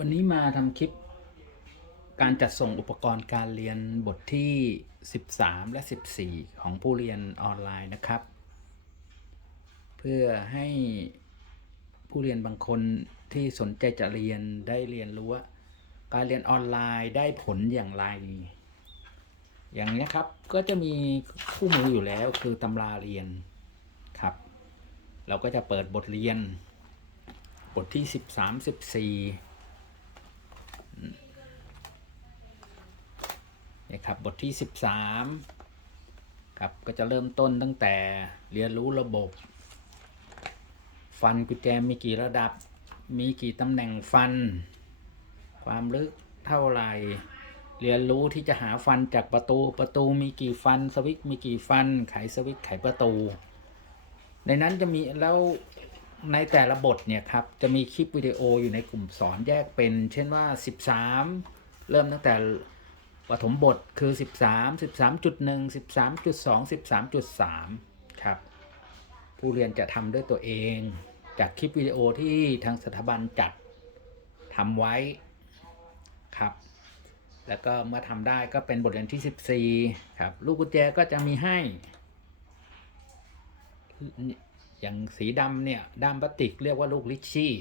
วันนี้มาทำคลิปการจัดส่งอุปกรณ์การเรียนบทที่ 13 และ 14 ของผู้เรียนออนไลน์นะครับ เพื่อให้ผู้เรียนบางคนที่สนใจจะเรียนได้เรียนรู้ว่า การเรียนออนไลน์ได้ผลอย่างไร อย่างนี้ครับก็จะมีคู่มืออยู่แล้วคือตำราเรียนครับ เราก็จะเปิดบทเรียน บทที่ 13 14 นี่ครับบทที่ 13ครับก็จะเริ่มต้นตั้งแต่เรียนรู้ระบบ ฟันกุญแจมีกี่ระดับ มีกี่ตำแหน่งฟัน ความลึกเท่าไหร่ เรียนรู้ที่จะหาฟันจากประตูประตูมีกี่ฟันสวิตช์มีกี่ฟัน ไขสวิตช์ไขประตู ในนั้นจะมีแล้วในแต่ละบทเนี่ยครับจะมีคลิปวิดีโออยู่ในกลุ่มสอนแยกเป็น เช่นว่า 13 เริ่มตั้งแต่ ปฐมบทคือ 13 13.1 13.2 13.3 ครับ ผู้เรียนจะทำด้วยตัวเอง จากคลิปวิดีโอที่ทางสถาบันจัดทำไว้ครับ แล้วก็เมื่อทำได้ก็เป็นบทเรียนที่ 14 ครับ ลูกกุญแจก็จะมีให้ อย่างสีดำเนี่ยด้ามพลาสติกเรียกว่าลูกลิชชี่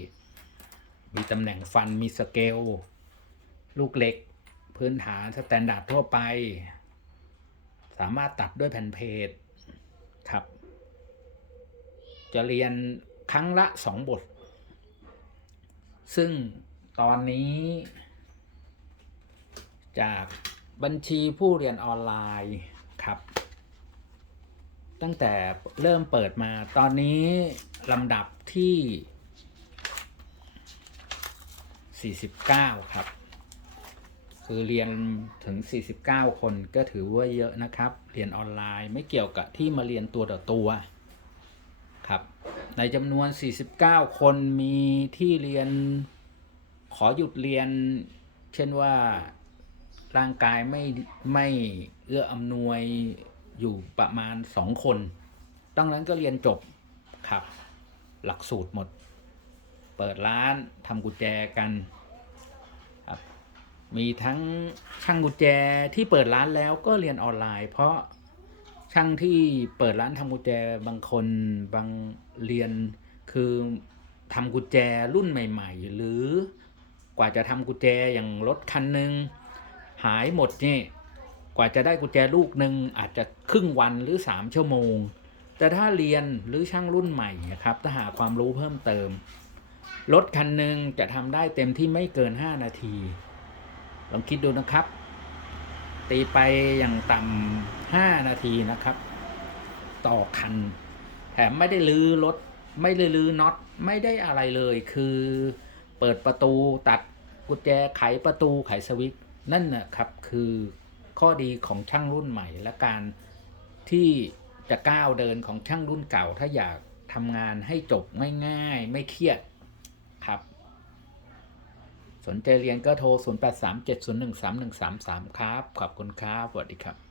มีตำแหน่งฟันมีสเกล ลูกเหล็ก พื้นฐานสแตนดาร์ดทั่วไป สามารถตัดด้วยแผ่นเพจครับ จะเรียนครั้งละสองบท ซึ่งตอนนี้ จากบัญชีผู้เรียนออนไลน์ครับ ตั้งแต่เริ่มเปิดมาตอนนี้ลำดับที่ 49 ครับ คือเรียนถึง 49 คนก็ถือว่าเยอะนะครับ เรียนออนไลน์ไม่เกี่ยวกับที่มาเรียนตัวต่อตัวครับ ในจำนวน 49 คนมีที่เรียนขอหยุดเรียน เช่นว่าร่างกายไม่ไม่เอื้ออำนวยอยู่ประมาณ 2 คนตั้งนั้นก็เรียนจบครับ หลักสูตรหมด เปิดร้านทำกุญแจกันครับ มีทั้งช่างกุญแจที่เปิดร้านแล้วก็เรียนออนไลน์ เพราะช่างที่เปิดร้านทำกุญแจบางคนบางเรียนคือทำกุญแจรุ่นใหม่ ๆ หรือกว่าจะทำกุญแจอย่างรถคันหนึ่งหายหมดนี่กว่าจะได้กุญแจลูกหนึ่งอาจจะครึ่งวันหรือสามชั่วโมง แต่ถ้าเรียนหรือช่างรุ่นใหม่นะครับถ้าหาความรู้เพิ่มเติมรถคันหนึ่งจะทำได้เต็มที่ไม่เกิน 5 นาที ลองคิดดูนะครับ ตีไปอย่างต่ำห้านาทีนะครับ ต่อคัน แถมไม่ได้ลื้อรถ ไม่ได้ลื้อน็อต ไม่ได้อะไรเลย คือเปิดประตูตัดกุญแจไขประตูไขสวิตนั่นนะครับคือข้อดีของช่างรุ่นใหม่ และการที่จะก้าวเดินของช่างรุ่นเก่า ถ้าอยากทำงานให้จบง่ายๆ ไม่เครียด สนใจเรียนก็โทร 0837013133 ครับ ขอบคุณครับ สวัสดีครับ